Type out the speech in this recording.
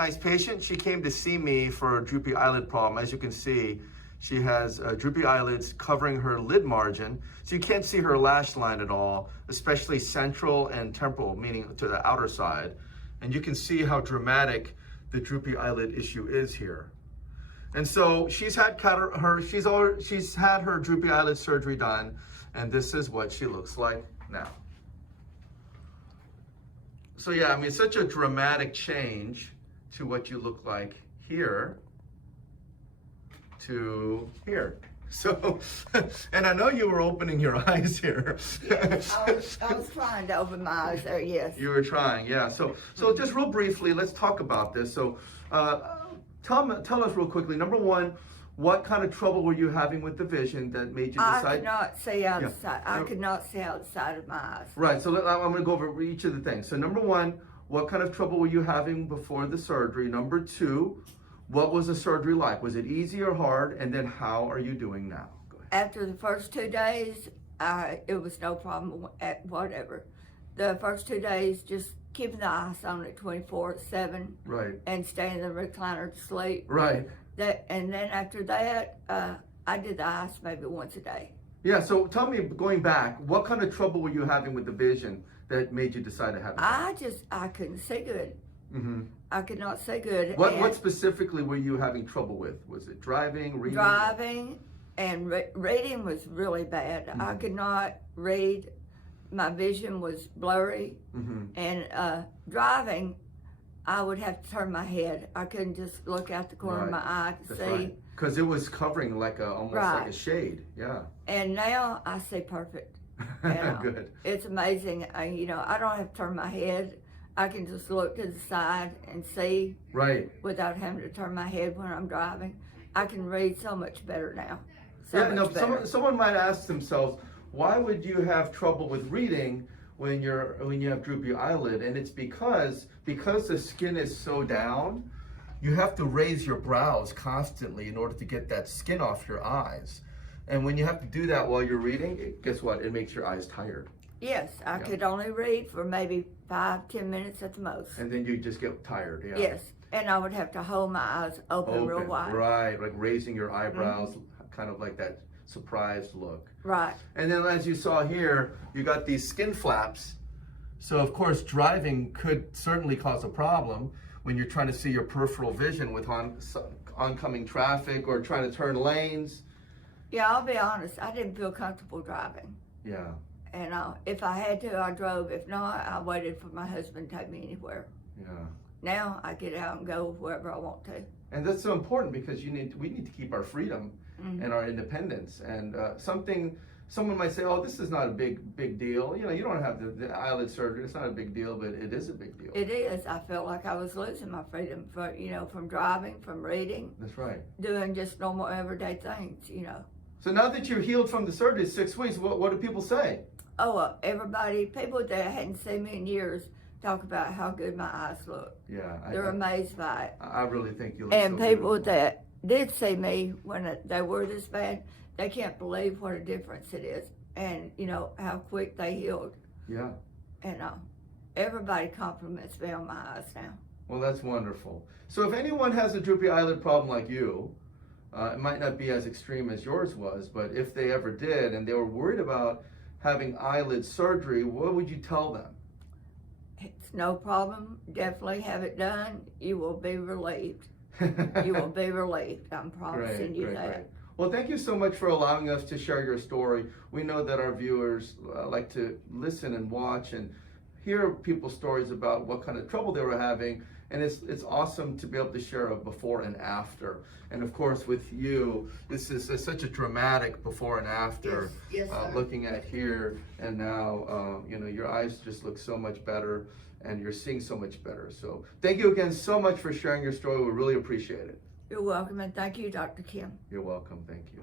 nice patient. She came to see me for a droopy eyelid problem. As you can see, she has droopy eyelids covering her lid margin. So you can't see her lash line at all, especially central and temporal, meaning to the outer side. And you can see how dramatic the droopy eyelid issue is here. And so she's had her droopy eyelid surgery done, and this is what she looks like now. So yeah, I mean, such a dramatic change to what you look like here to here. So, and I know you were opening your eyes here. Yes, I was trying to open my eyes there, yes. You were trying, yeah. So just real briefly, let's talk about this. So tell us real quickly, number one, what kind of trouble were you having with the vision that made you decide? I could not see outside. Yeah. I could not see outside of my eyes. Right, so I'm going to go over each of the things. So number one, what kind of trouble were you having before the surgery? Number two, what was the surgery like? Was it easy or hard? And then how are you doing now? Go ahead. After the first 2 days, it was no problem at whatever. The first 2 days, just keeping the ice on it 24/7. Right. And staying in the recliner to sleep. Right. And then after that, I did the ice maybe once a day. Yeah, so tell me, going back, what kind of trouble were you having with the vision that made you decide to have it? I couldn't see good. Mm-hmm. I could not see good. What specifically were you having trouble with? Was it driving, reading? Driving, and reading was really bad. Mm-hmm. I could not read. My vision was blurry. Mm-hmm. And driving, I would have to turn my head. I couldn't just look out the corner of my eye to see. Because it was covering like almost like a shade, yeah. And now I see perfect. Good. It's amazing. I don't have to turn my head. I can just look to the side and see. Right. Without having to turn my head when I'm driving. I can read so much better now. Someone might ask themselves, why would you have trouble with reading when you have droopy eyelid? And it's because the skin is so down, you have to raise your brows constantly in order to get that skin off your eyes. And when you have to do that while you're reading, guess what? It makes your eyes tired. Yes, I could only read for maybe 5-10 minutes at the most. And then you just get tired, yeah. Yes, and I would have to hold my eyes open real wide. Right, like raising your eyebrows, kind of like that surprised look. Right. And then as you saw here, you got these skin flaps. So of course, driving could certainly cause a problem when you're trying to see your peripheral vision with oncoming traffic or trying to turn lanes. Yeah, I'll be honest, I didn't feel comfortable driving. Yeah. And if I had to, I drove. If not, I waited for my husband to take me anywhere. Yeah. Now I get out and go wherever I want to. And that's so important because we need to keep our freedom and our independence. And someone might say, "Oh, this is not a big deal. You don't have the eyelid surgery. It's not a big deal," but it is a big deal. It is. I felt like I was losing my freedom from driving, from reading. That's right. Doing just normal everyday things. So now that you're healed from the surgery, 6 weeks, what do people say? Oh, people that hadn't seen me in years talk about how good my eyes look. Yeah. They're amazed by it. I really think you look And so people beautiful. that did see me when they were this bad, they can't believe what a difference it is. And, how quick they healed. Yeah. And everybody compliments me on my eyes now. Well, that's wonderful. So if anyone has a droopy eyelid problem like you, it might not be as extreme as yours was, but if they ever did and they were worried about having eyelid surgery, what would you tell them? It's no problem. Definitely have it done. You will be relieved. You will be relieved. I'm promising you that. Great. Well, thank you so much for allowing us to share your story. We know that our viewers like to listen and watch and hear people's stories about what kind of trouble they were having. And it's awesome to be able to share a before and after. And of course, with you, this is such a dramatic before and after. Yes, looking at here and now, your eyes just look so much better and you're seeing so much better. So thank you again so much for sharing your story. We really appreciate it. You're welcome, and thank you, Dr. Kim. You're welcome. Thank you.